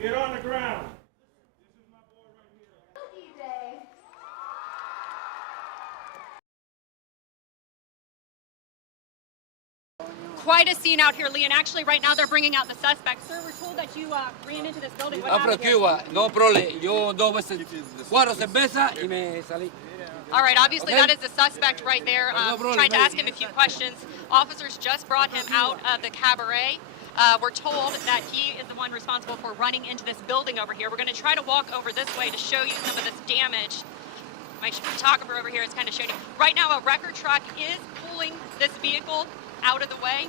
Get on the ground. Quite a scene out here, Lee, and actually right now they're bringing out the suspect. Sir, we're told that you ran into this building. What happened here? Cuba, no problem. Yo 4 cervezas y me salí. All right, obviously that is the suspect right there. Trying to ask him a few questions. Officers just brought him out of the cabaret. We're told that he is the one responsible for running into this building over here. We're going to try to walk over this way to show you some of this damage. My photographer over here is kind of showing you. Right now, a wrecker truck is pulling this vehicle out of the way.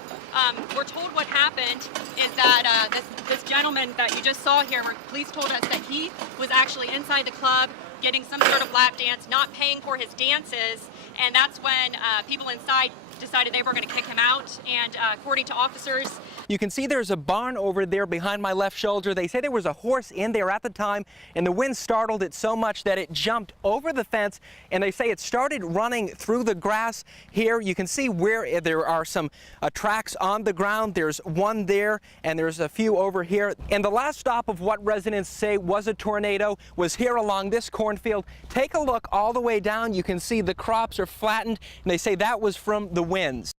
We're told what happened is that this gentleman that you just saw here, police told us that he was actually inside the club getting some sort of lap dance, not paying for his dances, and that's when people inside decided they were going to kick him out, and according to officers, you can see there's a barn over there behind my left shoulder. They say there was a horse in there at the time, and the wind startled it so much that it jumped over the fence, and they say it started running through the grass here. You can see where there are some tracks on the ground. There's one there, and there's a few over here. And the last stop of what residents say was a tornado was here along this cornfield. Take a look all the way down. You can see the crops are flattened, and they say that was from the winds.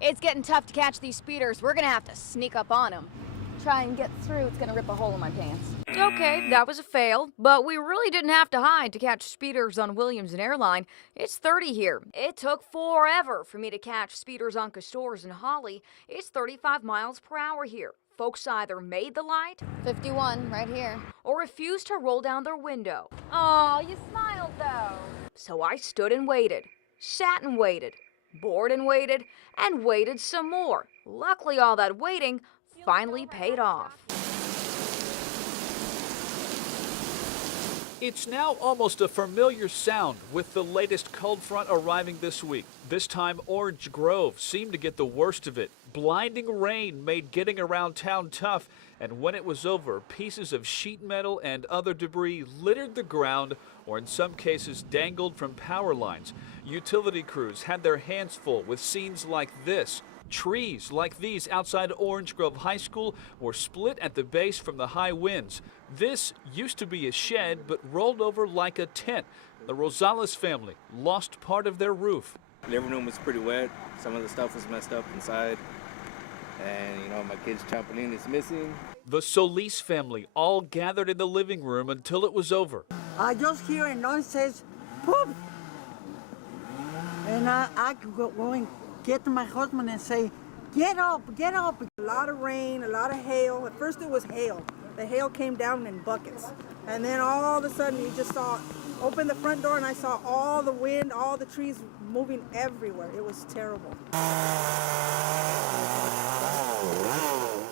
It's getting tough to catch these speeders. We're gonna have to sneak up on them. Try and get through, it's gonna rip a hole in my pants. Okay, that was a fail, but we really didn't have to hide to catch speeders on Williams and Airline. It's 30 here. It took forever for me to catch speeders on Castors and Holly. It's 35 miles per hour here. Folks either made the light, 51 right here, or refused to roll down their window. Oh, you smiled though. So I stood and waited, sat and waited, bored and waited some more. Luckily, all that waiting finally paid off. It's now almost a familiar sound with the latest cold front arriving this week. This time, Orange Grove seemed to get the worst of it. Blinding rain made getting around town tough, and when it was over, pieces of sheet metal and other debris littered the ground, or in some cases dangled from power lines. Utility crews had their hands full with scenes like this. Trees like these outside Orange Grove High School were split at the base from the high winds. This used to be a shed, but rolled over like a tent. The Rosales family lost part of their roof. The living room was pretty wet. Some of the stuff was messed up inside. And, you know, my kids jumping in is missing. The Solis family all gathered in the living room until it was over. I just hear a noise says, poop. And I could go and get to my husband and say, get up, get up. A lot of rain, a lot of hail. At first it was hail. The hail came down in buckets. And then all of a sudden you just saw, open the front door and I saw all the wind, all the trees moving everywhere. It was terrible.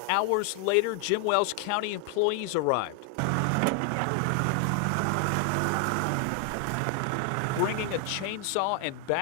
Hours later, Jim Wells County employees arrived, bringing a chainsaw and bat.